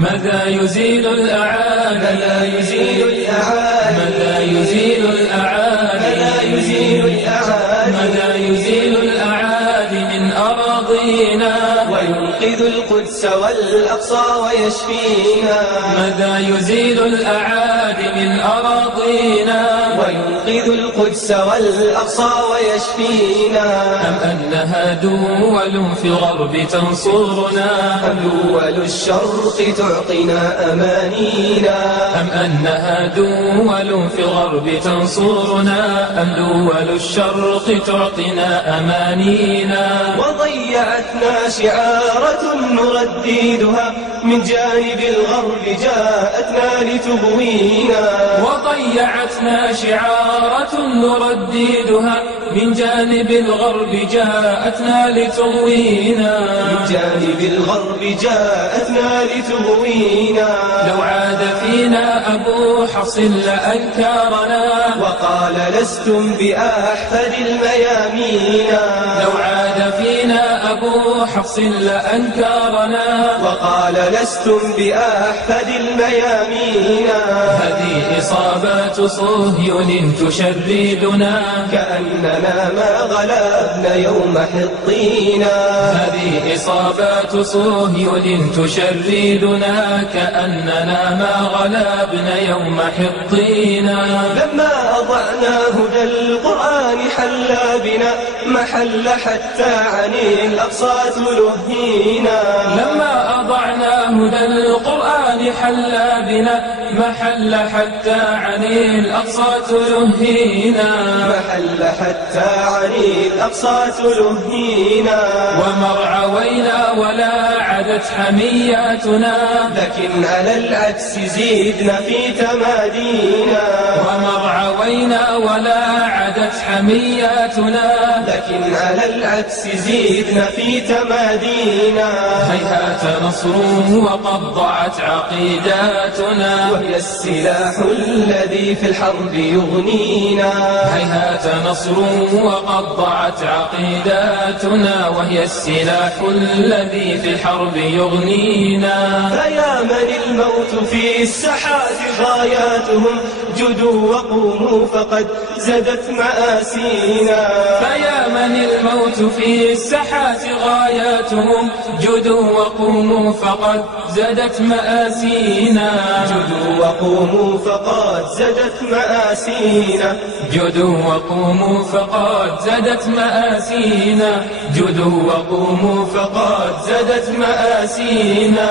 ماذا يزيل الأعادي؟ ماذا يزيل الأعادي؟ ماذا يزيل الأعادي؟ ماذا يزيل الأعادي؟ ماذا يزيل الأعادي من أراضينا وينقذ القدس والأقصى ويشفينا؟ ماذا يزيل الأعادي من أراضينا وينقذ القدس والأقصى ويشفينا؟ أم أنها دول في الغرب تنصرنا؟ أم دول الشرق تعطينا أمانينا؟ أم أنها دول في الغرب تنصرنا؟ أم دول الشرق تعطينا أمانينا؟ وضيعتنا شعارة نرددها من جانب الغرب جاءتنا لتغوينا؟ وضيعتنا شعارة نرددها من جانب الغرب جاءتنا لتغوينا؟ من جانب الغرب جاءتنا لتغوينا؟ لو عاد فينا أبو حفص لأنكرنا وقال لستم بأحفد الميامين؟ لو عاد فينا أبو حفص لأنكرنا وقال لستم بأحفد الميامين؟ هذه إصابات صهيون تشردنا كأننا ما غلبنا يوم حطينا؟ هذه إصابات صهيون تشردنا كأننا ما غلبنا يوم حطينا. لما أضعنا هدى القرآن حل بنا محل حتى عن الأقصى تلهينا؟ لما أضعنا هدى القرآن حل بنا محل حتى عن الأقصى تلهينا. محل حتى عن الأقصى تلهينا؟ ومرعوينا ولا عدت حمياتنا لكن على العكس زيدنا في تمادينا؟ ومرعوينا ولا عدت حمياتنا لكن على العكس زيدنا في تمادينا؟ هيهات نصر وقد ضاعت عقيداتنا وهي السلاح الذي في الحرب يغنينا؟ هيهات نصر وقد ضاعت عقيداتنا وهي السلاح الذي في الحرب يغنينا. فيا من الموت في الساحات غاياتهم جدوا وقوموا فقد زدت مآسينا؟ فيا من الموت في الساحات غاياتهم جدوا وقوموا فقد زدت مآسينا. جدوا وقوموا فقد زدت مآسينا؟ جدوا وقوموا فقد زدت مآسينا. جدوا وقوموا فقد زدت مآسينا.